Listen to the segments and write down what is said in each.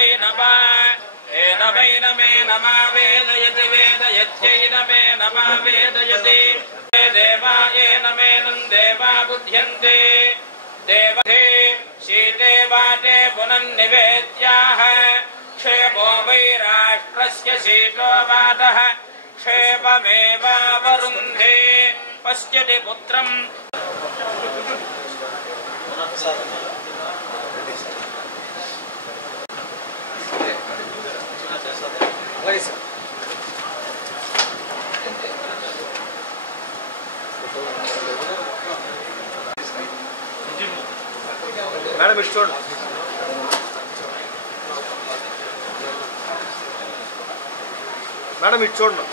वै नमः एनमै नमः वेदयति वेदयत्यैनमे नमः वेदयति देवायेन मेनं देवा बुध्यन्ते देवते शीते वाटे पुनन्निवेद्याः क्षेमो वै राष्ट्रस्य शीतो वातः क्षेममेवावरुन्धे पश्यति पुत्रम् మేడం ఇటు చూడండి మేడం ఇటు చూడండి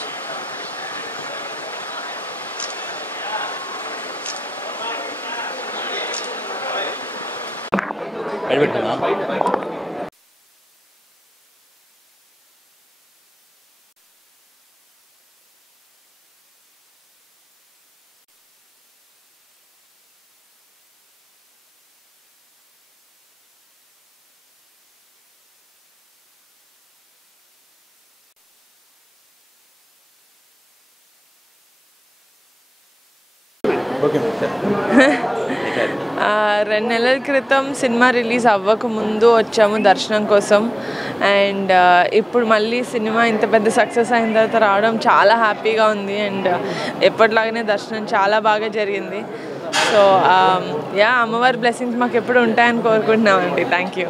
రెండు నెలల క్రితం సినిమా రిలీజ్ అవ్వకముందు వచ్చాము దర్శనం కోసం అండ్ ఇప్పుడు మళ్ళీ సినిమా ఇంత పెద్ద సక్సెస్ అయిన తర్వాత రావడం చాలా హ్యాపీగా ఉంది అండ్ ఎప్పటిలాగానే దర్శనం చాలా బాగా జరిగింది సో యా అమ్మవారి బ్లెస్సింగ్స్ మాకు ఎప్పుడు ఉంటాయని కోరుకుంటున్నామండి థ్యాంక్ యూ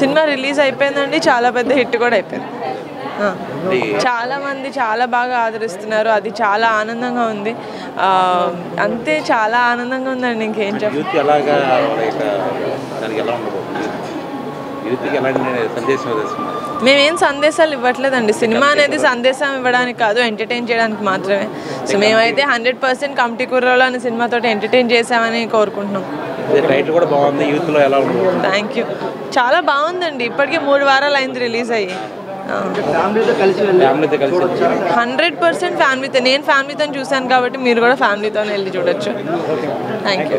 సినిమా రిలీజ్ అయిపోయిందండి చాలా పెద్ద హిట్ కూడా అయిపోయింది చాలా మంది చాలా బాగా ఆదరిస్తున్నారు అది చాలా ఆనందంగా ఉంది అంతే చాలా ఆనందంగా ఉందండి ఇంకేం మేమేం సందేశాలు ఇవ్వట్లేదండి సినిమా అనేది సందేశం ఇవ్వడానికి కాదు ఎంటర్టైన్ చేయడానికి మాత్రమే సో మేమైతే 100% కమిటీ కుర్రోళ్ళు అనే సినిమాతో ఎంటర్టైన్ చేసామని కోరుకుంటున్నాం థ్యాంక్ యూ చాలా బాగుందండి ఇప్పటికే 3 వారాలు అయింది రిలీజ్ అయ్యి 100% ఫ్యామిలీతో నేను ఫ్యామిలీతో చూశాను కాబట్టి మీరు కూడా ఫ్యామిలీతో వెళ్ళి చూడొచ్చు థ్యాంక్ యూ